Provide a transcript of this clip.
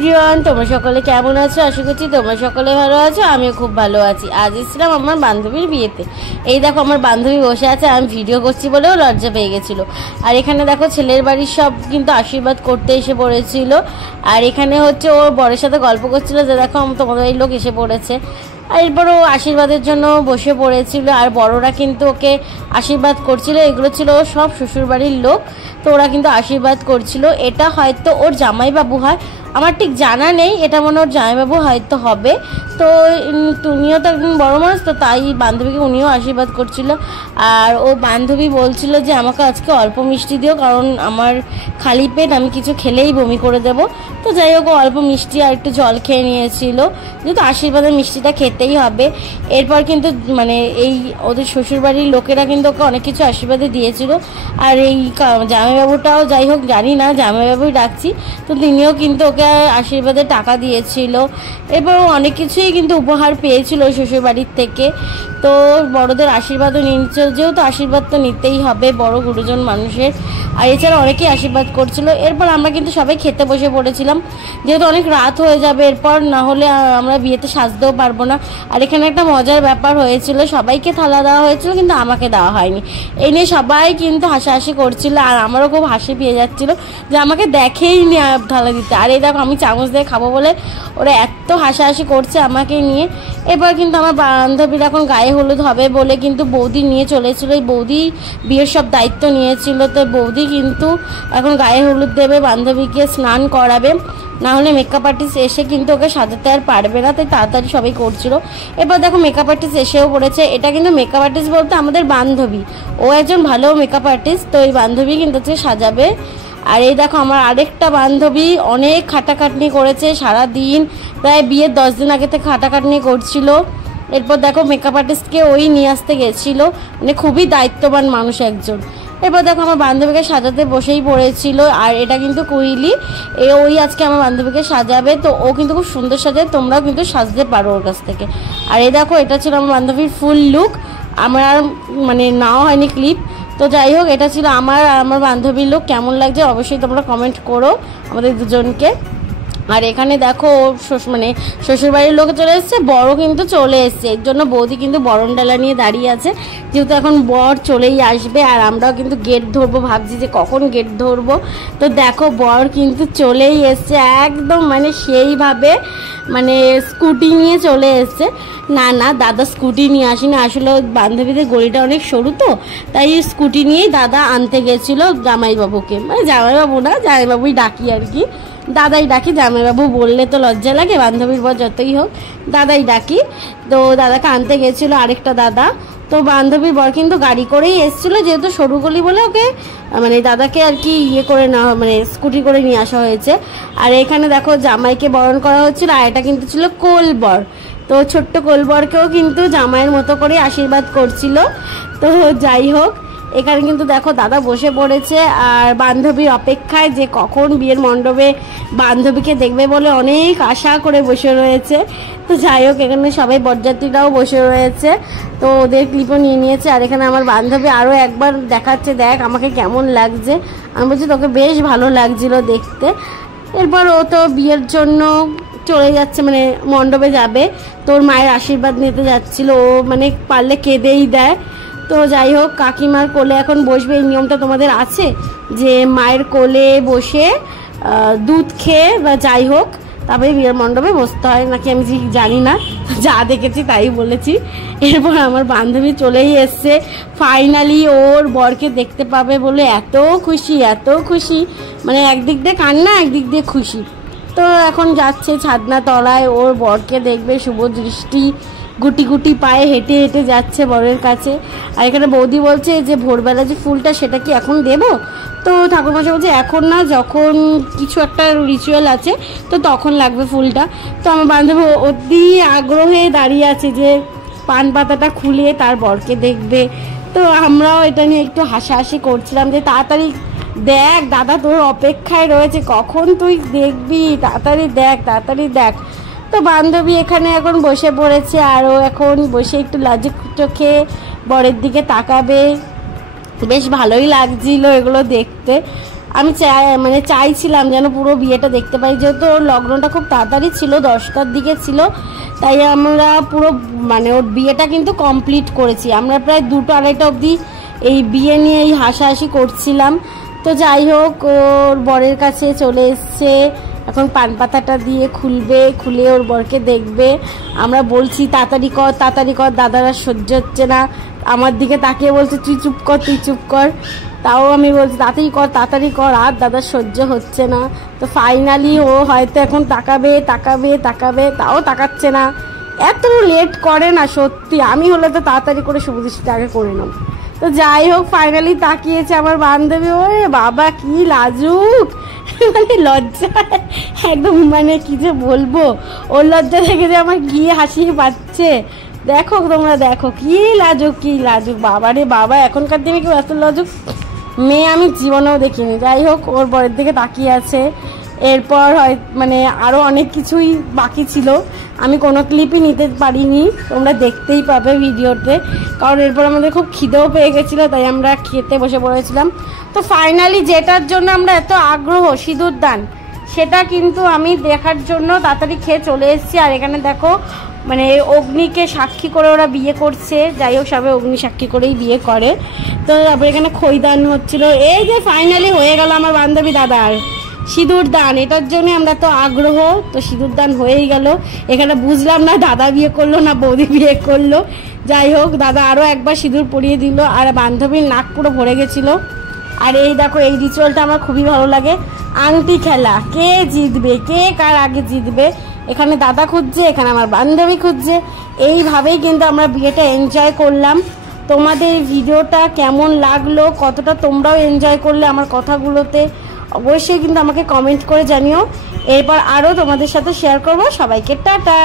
Everyone, তোমরা সকলে কেমন আছো? আশা করছি তোমরা সকলে ভালো আছো। আমিও খুব ভালো আছি। আজ এসেছিলাম আমার বান্ধবীর বিয়েতে। এই দেখো আমার বান্ধবী বসে আছে, আমি ভিডিও করছি বলেও লজ্জা পেয়ে গেছিলো। আর এখানে দেখো ছেলের বাড়ির সব কিন্তু আশীর্বাদ করতে এসে পড়েছিল। আর এখানে হচ্ছে ওর বরের সাথে গল্প করছিল যে দেখো তোমাদের এই লোক এসে পড়েছে। আর এরপর ও আশীর্বাদের জন্য বসে পড়েছিল। আর বড়রা কিন্তু ওকে আশীর্বাদ করছিল। এগুলো ছিল সব শ্বশুরবাড়ির লোক, তো ওরা কিন্তু আশীর্বাদ করছিল। এটা হয়তো ওর জামাইবাবু হয়, আমার ঠিক জানা নেই, এটা মনে ওর জামাইবাবু হয়তো হবে। তো তুমিও তো একদিন বড় মানুষ, তো তাই বান্ধবীকে উনিও আশীর্বাদ করছিল। আর ও বান্ধবী বলছিল যে আমাকে আজকে অল্প মিষ্টি দিও, কারণ আমার খালি পেট, আমি কিছু খেলেই বমি করে দেবো। তো যাই হোক, অল্প মিষ্টি আর একটু জল খেয়ে নিয়েছিল, যেহেতু আশীর্বাদের মিষ্টিটা খেতেই হবে। এরপর কিন্তু মানে এই ওদের শ্বশুরবাড়ির লোকেরা কিন্তু ওকে অনেক কিছু আশীর্বাদে দিয়েছিল। আর এই জামাইবাবুটাও যাই হোক, জানি না, জামাইবাবুই ডাকছি, তো তিনিও কিন্তু ওকে আশীর্বাদে টাকা দিয়েছিল। এরপর অনেক কিছুই কিন্তু উপহার পেয়েছিল ওই শ্বশুরবাড়ির থেকে। তো বড়দের আশীর্বাদও নিচ্ছিল, যেহেতু আশীর্বাদ তো নিতেই হবে বড় গুরুজন মানুষের। আর এছাড়া অনেকেই আশীর্বাদ করছিল। এরপর আমরা কিন্তু সবাই খেতে বসে পড়েছিলাম, যেহেতু অনেক রাত হয়ে যাবে, এরপর না হলে আমরা বিয়েতে সাজতেও পারবো না। আর এখানে একটা মজার ব্যাপার হয়েছিল, সবাইকে থালা দেওয়া হয়েছিল কিন্তু আমাকে দেওয়া হয়নি। এই নিয়ে সবাই কিন্তু হাসাহাসি করছিল। আর আমারও খুব হাসি পেয়ে যাচ্ছিলো যে আমাকে দেখেই নি থালা দিতে। আর এই দেখো আমি চামচ দিয়ে খাবো বলে ওরা এত হাসাহাসি করছে আমাকে নিয়ে। এবার কিন্তু আমার বান্ধবীর এখন গায়ে হলুদ হবে বলে কিন্তু বৌদি নিয়ে চলেছিল। এই বৌদি বিয়ের সব দায়িত্ব নিয়েছিল, তো বৌদি কিন্তু এখন গায়ে হলুদ দেবে, বান্ধবীকে স্নান করাবে, না হলে মেকআপ আর্টিস্ট এসে কিন্তু ওকে সাজাতে আর পারবে না, তাই তাড়াতাড়ি সবাই করছিল। এবার দেখো মেকআপ আর্টিস্ট এসেও পড়েছে। এটা কিন্তু মেকআপ আর্টিস্ট বলতে আমাদের বান্ধবী, ও একজন ভালো মেকআপ আর্টিস্ট, তো এই বান্ধবী কিন্তু হচ্ছে সাজাবে। আর এই দেখো আমার আরেকটা বান্ধবী অনেক খাটাখাটনি করেছে সারা দিন, প্রায় বিয়ের 10 দিন আগে থেকে খাটাখাটনি করছিল। এরপর দেখো মেকআপ আর্টিস্টকে ওই নিয়ে আসতে গেছিলো, মানে খুবই দায়িত্ববান মানুষ একজন। এরপর দেখো আমার বান্ধবীকে সাজাতে বসেই পড়েছিল। আর এটা কিন্তু কুইলি, ওই আজকে আমার বান্ধবীকে সাজাবে, তো ও কিন্তু খুব সুন্দর সাজায়, তোমরাও কিন্তু সাজতে পারো ওর কাছ থেকে। আর এই দেখো এটা ছিল আমার বান্ধবীর ফুল লুক, আমার আর মানে নাও হয়নি ক্লিপ। তো যাই হোক, এটা ছিল আমার বান্ধবীর লোক। কেমন লাগছে অবশ্যই তোমরা কমেন্ট করো আমাদের দুজনকে। আর এখানে দেখো মানে শ্বশুরবাড়ির লোক চলে এসছে, বড় কিন্তু চলে এসছে, এর জন্য বৌদি কিন্তু বরণ ডালা নিয়ে দাঁড়িয়ে আছে, যেহেতু এখন বর চলেই আসবে। আর আমরাও কিন্তু গেট ধরবো, ভাবছি যে কখন গেট ধরবো। তো দেখো বর কিন্তু চলেই এসছে একদম, মানে সেইভাবে মানে স্কুটি নিয়ে চলে এসছে। না না, দাদা স্কুটি নিয়ে আসেনি, আসলে বান্ধবীদের গলিটা অনেক সরু, তো তাই স্কুটি নিয়েই দাদা আনতে গেছিলো জামাইবাবুকে। মানে জামাইবাবু না, জামাইবাবুই ডাকি আর কি, দাদাই ডাকি, জামাইবাবু বললে তো লজ্জা লাগে, বান্ধবীর বর যতই হোক দাদাই ডাকি। তো দাদাকে আনতে গেছিলো আরেকটা দাদা। তো বান্ধবীর বর কিন্তু গাড়ি করেই এসেছিলো, যেহেতু সরু গলি বলে ওকে মানে দাদাকে আর কি ইয়ে করে না, মানে স্কুটি করে নিয়ে আসা হয়েছে। আর এখানে দেখো জামাইকে বরণ করা হচ্ছিলো, আর এটা কিন্তু ছিল কোলবর, তো ছোট্ট কোলবরকেও কিন্তু জামাইয়ের মতো করে আশীর্বাদ করছিল। তো যাই হোক, এখানে কিন্তু দেখো দাদা বসে পড়েছে আর বান্ধবীর অপেক্ষায়, যে কখন বিয়ের মণ্ডপে বান্ধবীকে দেখবে বলে অনেক আশা করে বসে রয়েছে। তো যাই হোক, এখানে সবাই বরযাত্রীরাও বসে রয়েছে, তো ওদের ক্লিপও নিয়ে নিয়েছে। আর এখানে আমার বান্ধবী আরও একবার দেখাচ্ছে, দেখ আমাকে কেমন লাগছে। আমি বলছি তোকে বেশ ভালো লাগছিল দেখতে। এরপর ও তো বিয়ের জন্য চলে যাচ্ছে, মানে মণ্ডপে যাবে, তোর মায়ের আশীর্বাদ নিতে যাচ্ছিল। ও মানে পারলে কেঁদেই দেয়। তো যাই হোক, কাকিমার কোলে এখন বসবে, এই নিয়মটা তোমাদের আছে যে মায়ের কোলে বসে দুধ খেয়ে বা যাই হোক তারপরে বিয়ের মণ্ডপে বসতে হয় নাকি, আমি জানি না, যা দেখেছি তাই বলেছি। এরপর আমার বান্ধবী চলেই এসছে, ফাইনালি ওর বরকে দেখতে পাবে বলে এত খুশি, এত খুশি, মানে একদিক দিয়ে কান্না একদিক দিয়ে খুশি। তো এখন যাচ্ছে ছাদনা তলায়, ওর বরকে দেখবে, শুভ দৃষ্টি, গুটি গুটি পায়ে হেঁটে হেঁটে যাচ্ছে বরের কাছে। আর এখানে বৌদি বলছে যে ভোরবেলা যে ফুলটা সেটা কি এখন দেবো? তো ঠাকুরমশাই বলছে এখন না, যখন কিছু একটা রিচুয়াল আছে তো তখন লাগবে ফুলটা। তো আমার বান্ধবী অতি আগ্রহে দাঁড়িয়ে আছে যে পান পাতাটা খুলে তার বরকে দেখবে। তো আমরাও এটা নিয়ে একটু হাসাহাসি করছিলাম যে তাড়াতাড়ি দেখ দাদা, তোর অপেক্ষায় রয়েছে, কখন তুই দেখবি, তাড়াতাড়ি দেখ, তাড়াতাড়ি দেখ। তো বান্ধবী এখানে এখন বসে পড়েছে, আরও এখন বসে একটু লাজুক চোখে বরের দিকে তাকাবে। বেশ ভালোই লাগছিল এগুলো দেখতে। আমি মানে চাইছিলাম যেন পুরো বিয়েটা দেখতে পাই, যেহেতু ওর লগ্নটা খুব তাড়াতাড়ি ছিল, 10টার দিকে ছিল, তাই আমরা পুরো মানে ওর বিয়েটা কিন্তু কমপ্লিট করেছি। আমরা প্রায় 2টা-2:30 অবধি এই বিয়ে নিয়ে এই হাসাহাসি করছিলাম। তো যাই হোক, ওর বরের কাছে চলে এসছে, এখন পান পাতাটা দিয়ে খুলবে, খুলে ওর বরকে দেখবে। আমরা বলছি তাড়াতাড়ি কর তাড়াতাড়ি কর, দাদারা সহ্য হচ্ছে না, আমার দিকে তাকিয়ে বলছে তুই চুপ কর তুই চুপ কর, তাও আমি বলছি তাড়াতাড়ি কর, আর দাদা সহ্য হচ্ছে না। তো ফাইনালি ও হয়তো এখন তাকাবে তাকাবে তাকাবে, তাও তাকাচ্ছে না, এত লেট করে না সত্যি। আমি হলে তো তাড়াতাড়ি করে শুভদৃষ্টিটা আগে করে নাও। তো যাই হোক ফাইনালি তাকিয়েছে আমার বান্ধবী। ওরে বাবা কি লাজুক, মানে লজ্জা একদম, মানে কি যে বলবো, ওর লজ্জা থেকে যে আমার গিয়ে হাসি পাচ্ছে। দেখো তোমরা দেখো কি লাজুক কি লাজুক, বাবা রে বাবা, এখনকার দিনে কেউ এত লাজুক মেয়ে আমি জীবনেও দেখিনি। যাই হোক ওর বরের দিকে তাকিয়ে আছে। এরপর হয় মানে আরও অনেক কিছুই বাকি ছিল, আমি কোনো ক্লিপই নিতে পারিনি, তোমরা দেখতেই পাবে ভিডিওতে, কারণ এরপর আমাদের খুব খিদেও পেয়ে গেছিলো, তাই আমরা খেতে বসে পড়েছিলাম। তো ফাইনালি যেটার জন্য আমরা এত আগ্রহ সিঁদুর দান, সেটা কিন্তু আমি দেখার জন্য তাড়াতাড়ি খেয়ে চলে এসেছি। আর এখানে দেখো মানে অগ্নিকে সাক্ষী করে ওরা বিয়ে করছে, যাই হোক সবাই অগ্নি সাক্ষী করেই বিয়ে করে। তো তারপরে এখানে খৈদান হচ্ছিল, এই যে ফাইনালি হয়ে গেল আমার বান্ধবী দাদার সিঁদুর দান, এটার জন্য আমরা তো আগ্রহ। তো সিঁদুর দান হয়েই গেল। এখানে বুঝলাম না দাদা বিয়ে করলো না বৌদি বিয়ে করলো, যাই হোক দাদা আরও একবার সিঁদুর পরিয়ে দিল, আর বান্ধবীর নাক পুরো ভরে গেছিলো। আর এই দেখো এই রিচুয়ালটা আমার খুবই ভালো লাগে, আংটি খেলা, কে জিতবে, কে কার আগে জিতবে, এখানে দাদা খুঁজছে, এখানে আমার বান্ধবী খুঁজছে। এইভাবেই কিন্তু আমরা বিয়েটা এনজয় করলাম। তোমাদের ভিডিওটা কেমন লাগলো, কতটা তোমরাও এনজয় করলে আমার কথাগুলোতে, অবশ্যই কিন্তু আমাকে কমেন্ট করে জানিও। এরপর আরও তোমাদের সাথে শেয়ার করবো। সবাইকে টাটা।